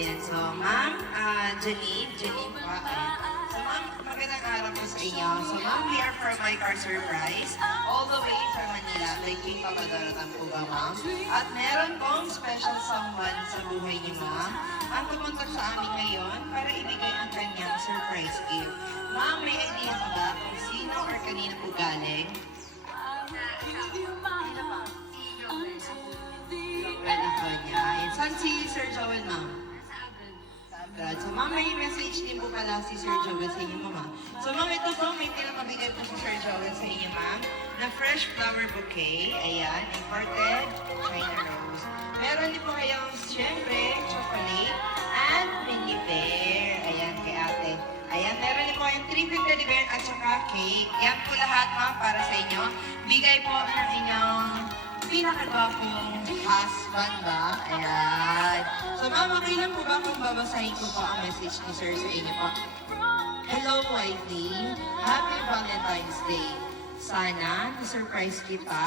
Ayan, so ma'am, Janine pa. Ayan. So ma'am, magandang araw po sa inyo. So ma'am, we are from My Car Surprise, all the way from Manila. Like, yung papadaratan po ba ma'am? At meron pong special someone sa buhay niyo ma'am. Ang pumunta sa amin ngayon para ibigay ang kanyang surprise gift. Ma'am, may idea ka ba kung sino or kanina po galing? Well, ako niya. And saan si Sir Joel, ma'am? Agad. So, ma'am, may message din po pala si Sir Joel sa inyo, ma'am. So, ma'am, ito po, may pinapabigay po si Sir Joel sa inyo, ma'am, na fresh flower bouquet. Ayan, imported China rose. Meron din po kayong, syempre, chocolate and mini bear. Ayan, kay ate. Ayan, meron din po kayong 3 teddy bear at saka cake. Yan po lahat, ma'am, para sa inyo. Bigay po ng inyong pinakagwapong husband ba? Ayan. So, ma'am, okay lang po ba kung babasahin ko po ang message ni Sir sa inyo po? Hello, wifey. Happy Valentine's Day. Sana na-surprise kita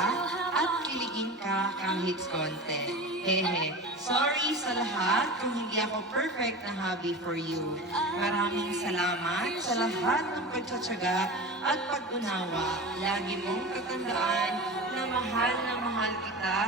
at kiligin ka kahit konti. Hehe. Sorry sa lahat kung hindi ako perfect na hubby for you. Maraming salamat sa lahat ng pagtsatsaga at pag-unawa. Lagi mong tatandaan na mahal kita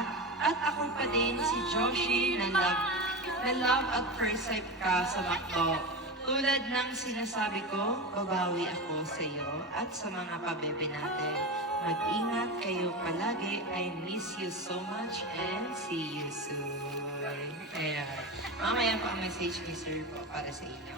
at ako pa din si Joshi na love at first sight ka sa McDo. Tulad ng sinasabi ko, babawi ako sa iyo at sa mga pabebe natin. Mag-ingat kayo palagi. I miss you so much and see you soon. Ayan. Mamaya pa ang message ni Sir po para sa inyo.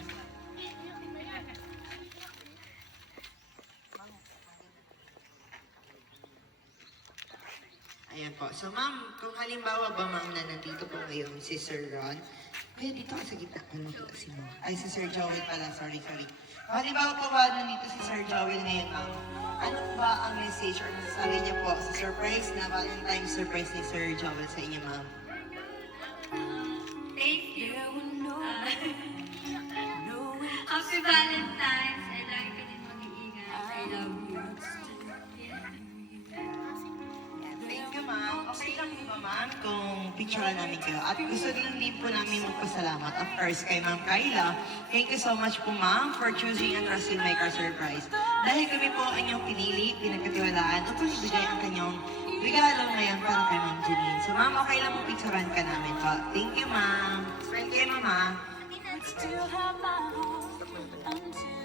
Ayan po. So ma'am, kung halimbawa ba ma'am na nandito po ngayon si Sir Ron, kaya dito ka sa gitna ko lang po si ma'am. Ay, si Sir Joel pala. Sorry. Halimbawa po ba nandito si Sir Joel ngayon ma'am? Ano po ba ang message or masasabi niyo po sa surprise na Valentine's surprise ni Sir Joel sa inyo ma'am? Thank you. Happy Valentine's. I like ka din mag-iingat. I love you. Thank you, ma'am. Okay lang po ba, ma'am, kung picturean namin kayo? At gusto din po namin magpasalamat, of course, kay Ma'am Kyla. Thank you so much po, ma'am, for choosing and trusting My Car Surprise. Dahil kami po ang inyong pinili, pinagkatiwalaan, upang ibigay ang kanyang regalo ngayon para kay Ma'am Janine. So, ma'am, okay lang po picturean ka namin po. Thank you, ma'am. Friend kayo, mama. Still have my home until